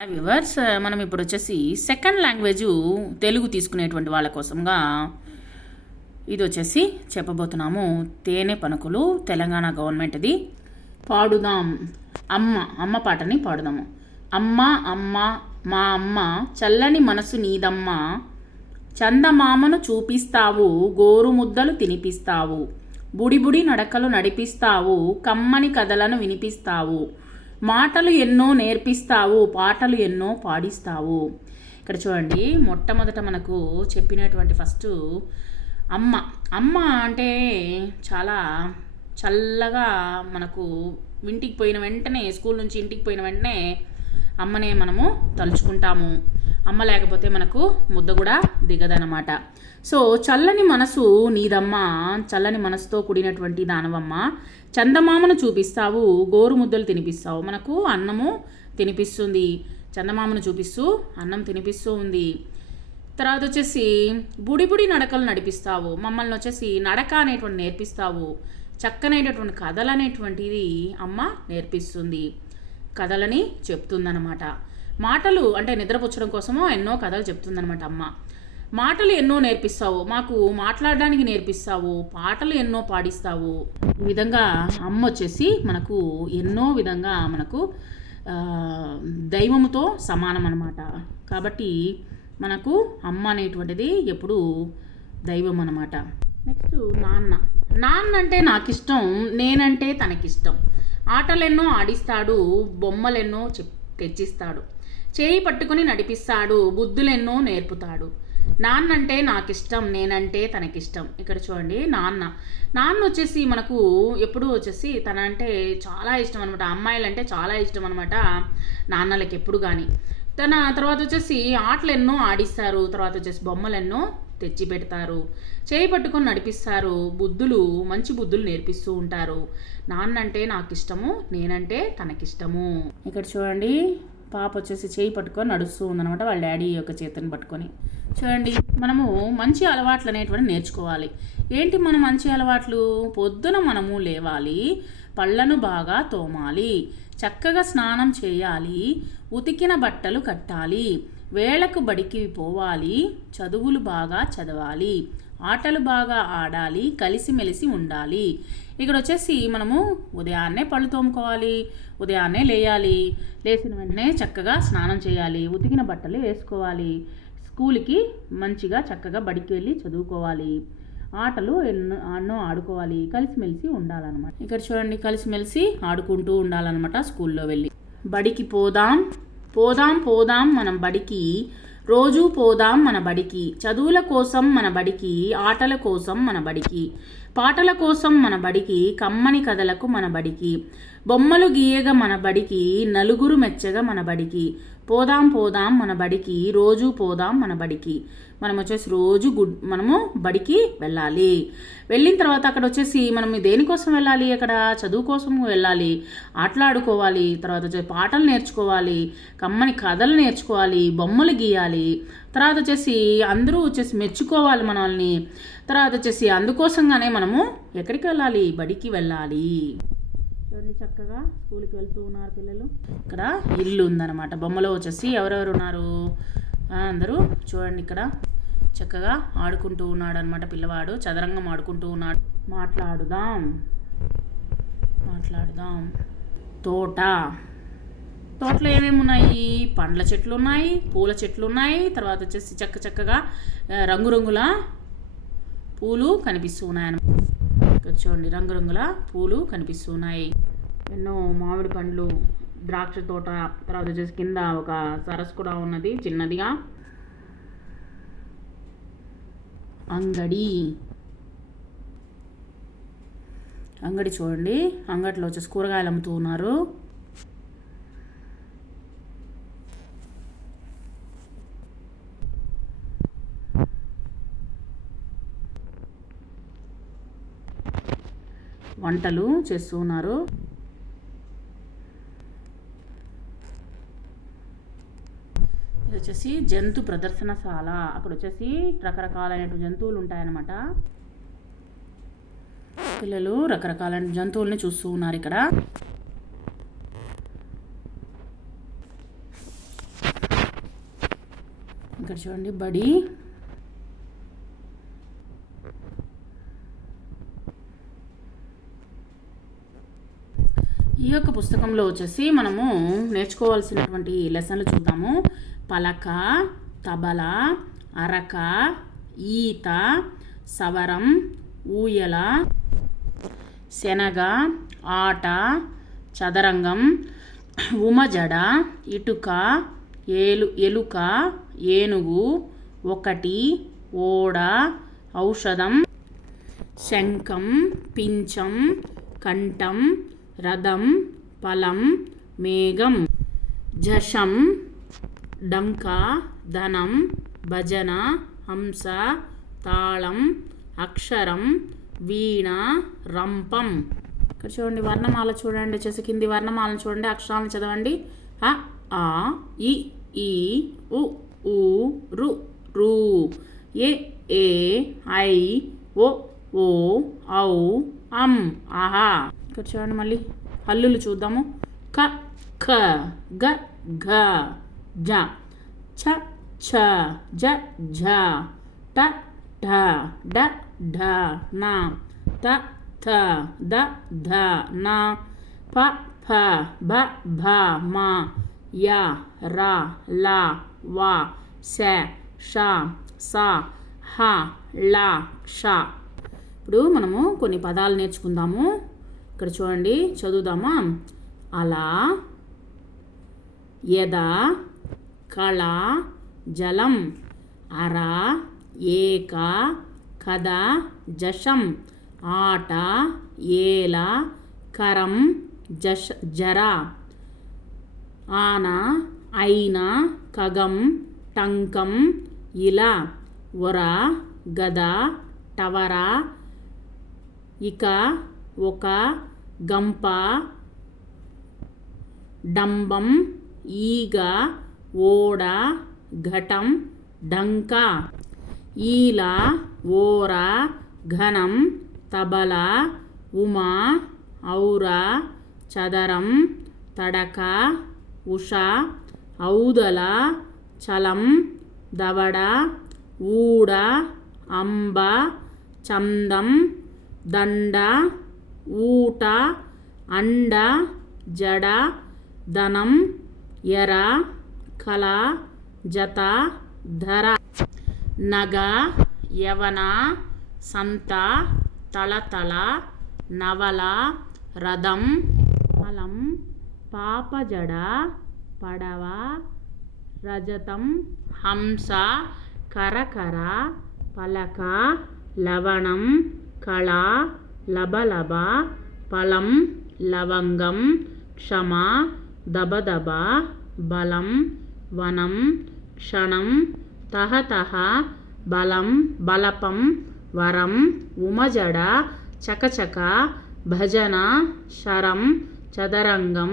Viewers uh, మనం ఇప్పుడు వచ్చేసి సెకండ్ లాంగ్వేజ్ తెలుగు తీసుకునేటువంటి వాళ్ళ కోసంగా ఇది వచ్చేసి చెప్పబోతున్నాము. తేనె పనుకులు తెలంగాణ గవర్నమెంట్ది పాడుదాం. అమ్మ అమ్మ పాటని పాడుదాము. అమ్మ అమ్మ మా అమ్మ చల్లని మనసు నీదమ్మ చందమామను చూపిస్తావు గోరు ముద్దలు తినిపిస్తావు బుడిబుడి నడకలు నడిపిస్తావు కమ్మని కథలను వినిపిస్తావు మాటలు ఎన్నో నేర్పిస్తావు పాటలు ఎన్నో పాడిస్తావు. ఇక్కడ చూడండి మొట్టమొదట మనకు చెప్పినటువంటి ఫస్ట్ అమ్మ. అమ్మ అంటే చాలా చల్లగా మనకు ఇంటికి పోయిన వెంటనే స్కూల్ నుంచి ఇంటికి పోయిన వెంటనే అమ్మనే మనము తలుచుకుంటాము. అమ్మ లేకపోతే మనకు ముద్ద కూడా దిగదనమాట సో చల్లని మనసు నీదమ్మ చల్లని మనసుతో కూడినటువంటి దానవమ్మ చందమామను చూపిస్తావు గోరు ముద్దలు తినిపిస్తావు. మనకు అన్నము తినిపిస్తుంది చందమామను చూపిస్తూ అన్నం తినిపిస్తూ ఉంది. తర్వాత వచ్చేసి బుడిబుడి నడకలు నడిపిస్తావు మమ్మల్ని వచ్చేసి నడక అనేటువంటి నేర్పిస్తావు చక్కనైనటువంటి కథలు అనేటువంటిది అమ్మ నేర్పిస్తుంది కథలని చెప్తుందనమాట మాటలు అంటే నిద్రపుచ్చడం కోసమో ఎన్నో కథలు చెప్తుందనమాట అమ్మ. మాటలు ఎన్నో నేర్పిస్తావు మాకు మాట్లాడడానికి నేర్పిస్తావు పాటలు ఎన్నో పాడిస్తావు. ఈ విధంగా అమ్మ వచ్చేసి మనకు ఎన్నో విధంగా మనకు దైవముతో సమానం అనమాట కాబట్టి మనకు అమ్మ అనేటువంటిది ఎప్పుడు దైవం అనమాట నెక్స్ట్ నాన్న. నాన్న అంటే నాకు ఇష్టం నేనంటే తనకిష్టం. ఆటలెన్నో ఆడిస్తాడు బొమ్మలెన్నో చెప్ తెచ్చిస్తాడు. చేయి పట్టుకుని నడిపిస్తాడు బుద్ధులెన్నో నేర్పుతాడు. నాన్న అంటే నాకు ఇష్టం నేనంటే తనకిష్టం. ఇక్కడ చూడండి నాన్న. నాన్న వచ్చేసి మనకు ఎప్పుడు వచ్చేసి తన అంటే చాలా ఇష్టం అనమాట అమ్మాయిలంటే చాలా ఇష్టం అనమాట నాన్నలకి ఎప్పుడు కానీ తన తర్వాత వచ్చేసి ఆటలు ఎన్నో ఆడిస్తారు తర్వాత వచ్చేసి బొమ్మలు ఎన్నో తెచ్చి పెడతారు. చేయి పట్టుకొని నడిపిస్తారు బుద్ధులు మంచి బుద్ధులు నేర్పిస్తూ ఉంటారు. నాన్న అంటే నాకు ఇష్టము నేనంటే తనకిష్టము. ఇక్కడ చూడండి పాప వచ్చేసి చేయి పట్టుకొని నడుస్తూ ఉందనమాట వాళ్ళ డాడీ యొక్క చేతిని పట్టుకొని. చూడండి మనము మంచి అలవాట్లు అనేటువంటి నేర్చుకోవాలి. ఏంటి మన మంచి అలవాట్లు? పొద్దున మనము లేవాలి పళ్ళను బాగా తోమాలి చక్కగా స్నానం చేయాలి ఉతికిన బట్టలు కట్టాలి వేళకు బడికి పోవాలి చదువులు బాగా చదవాలి ఆటలు బాగా ఆడాలి కలిసిమెలిసి ఉండాలి. ఇక్కడ వచ్చేసి మనము ఉదయాన్నే పళ్ళు తోముకోవాలి ఉదయాన్నే లేయాలి. లేచిన వెంటనే చక్కగా స్నానం చేయాలి ఉతికిన బట్టలు వేసుకోవాలి. స్కూల్కి మంచిగా చక్కగా బడికి వెళ్ళి చదువుకోవాలి. ఆటలు ఎన్నో ఎన్నో ఆడుకోవాలి కలిసిమెలిసి ఉండాలన్నమాట. ఇక్కడ చూడండి కలిసిమెలిసి ఆడుకుంటూ ఉండాలన్నమాట స్కూల్లో వెళ్ళి. బడికి పోదాం. పోదాం పోదాం మనం బడికి రోజూ పోదాం మన బడికి చదువుల కోసం మన బడికి ఆటల కోసం మన బడికి పాటల కోసం మన బడికి కమ్మని కథలకు మన బడికి బొమ్మలు గీయగా మన బడికి నలుగురు మెచ్చగా మన బడికి పోదాం పోదాం మన బడికి రోజు పోదాం మన బడికి. మనం వచ్చేసి రోజు గుడ్ మనము బడికి వెళ్ళాలి. వెళ్ళిన తర్వాత అక్కడ వచ్చేసి మనం దేనికోసం వెళ్ళాలి అక్కడ? చదువు కోసం వెళ్ళాలి. ఆటలాడుకోవాలి. తర్వాత వచ్చేసి పాటలు నేర్చుకోవాలి. కమ్మని కథలు నేర్చుకోవాలి. బొమ్మలు గీయాలి. తర్వాత వచ్చేసి అందరూ వచ్చేసి మెచ్చుకోవాలి మనల్ని. తర్వాత వచ్చేసి అందుకోసంగానే మనము ఎక్కడికి వెళ్ళాలి? బడికి వెళ్ళాలి. చూడండి చక్కగా స్కూల్కి వెళ్తూ ఉన్నారు పిల్లలు. ఇక్కడ ఇల్లు ఉందన్నమాట. బొమ్మలో వచ్చేసి ఎవరెవరు ఉన్నారు? అందరూ చూడండి ఇక్కడ. చక్కగా ఆడుకుంటూ ఉన్నాడు అనమాట పిల్లవాడు. చదరంగం ఆడుకుంటూ ఉన్నాడు. మాట్లాడుదాం. మాట్లాడుదాం. తోట. తోటలో ఏమేమి ఉన్నాయి? పండ్ల చెట్లు ఉన్నాయి పూల చెట్లు ఉన్నాయి. తర్వాత వచ్చేసి చక్క చక్కగా రంగురంగుల పూలు కనిపిస్తూ ఉన్నాయన్నమాట. ఇక్కడ చూడండి రంగురంగుల పూలు కనిపిస్తూ ఉన్నాయి ఎన్నో మామిడి పండ్లు ద్రాక్ష తోట తర్వాత వచ్చేసి కింద ఒక సరస్సు కూడా ఉన్నది చిన్నదిగా. అంగడి. అంగడి చూడండి అంగడిలో వచ్చేసి కూరగాయలు అమ్ముతూ ఉన్నారు. వంటలు చేస్తూ ఉన్నారు. ఇది వచ్చేసి జంతు ప్రదర్శనశాల. అక్కడ వచ్చేసి రకరకాలైన జంతువులు ఉంటాయన్నమాట. పిల్లలు రకరకాలైన జంతువుల్ని చూస్తూ ఉన్నారు ఇక్కడ. ఇక్కడ చూడండి బడి. ఈ యొక్క పుస్తకంలో వచ్చేసి మనము నేర్చుకోవాల్సినటువంటి లెసన్లు చూద్దాము. పలక తబల అరక ఈత సవరం ఊయల శనగ ఆట చదరంగం ఉమజడ ఇటుక ఏలు ఎలుక ఏనుగు ఒకటి ఓడ ఔషధం శంఖం పించం కంఠం రథం ఫలం మేఘం జషం డంక ధనం భజన హంస తాళం అక్షరం వీణ రంపం. ఇక్కడ చూడండి వర్ణమాల చూడండి వచ్చేసి కింది వర్ణమాలను చూడండి అక్షరాలను చదవండి. అ ఆ ఇ ఈ ఉ ఊ రు రు ఏ ఏ ఐ ఓ ఓ ఔ అం ఆహా ఇక్కడ చూడండి మళ్ళీ హల్లులు చూద్దాము. క ఖ గ ఘ జ. ఛ ఛ జ ఝ ట ఢ డ ఢ న. త థ ద ధ న. ప ఫ భ భ మ. య ర ల వ శ ష స హ ళ క్ష ఇప్పుడు మనము కొన్ని పదాలు నేర్చుకుందాము. ఇక్కడ చూడండి చదువుదామా? అలా యద కళ జలం అర ఏక కథ జషం ఆట ఏల కరం జష జర ఆన ఐన కగం టంకం ఇలా ఒర గద టవర ఇక ఒక గంప డంబం ఈగ ఓడ ఘటం డంక ఈల ఓర ఘనం తబల ఉమా ఔర చదరం తడక ఉష ఔదల చలం దవడ ఊడ అంబ చందం దండ ఊట అండ జడ ధనం ఎర కల జత ధర నగ యవన సంత తలతల నవల రథం ఫలం పాపజడ పడవ రజతం హంస కరకర పలక లవణం కళ లబలబ ఫలం లవంగం క్షమ దబదబ బలం వనం క్షణం తహతహ బలం బలపం వరం ఉమజడ చకచక భజన శరం చదరంగం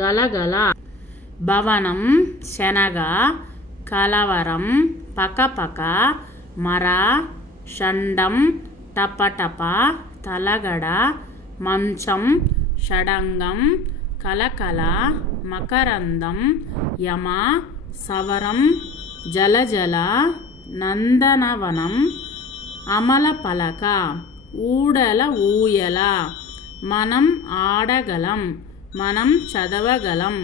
గలగల భవనం శనగ కలవరం పకపక మర షండం టపటప తలగడ మంచం షడంగం కలకల మకరందం యమ సవరం జలజల నందనవనం అమల పలక ఊడల ఊయల మనం ఆడగలం మనం చదవగలం.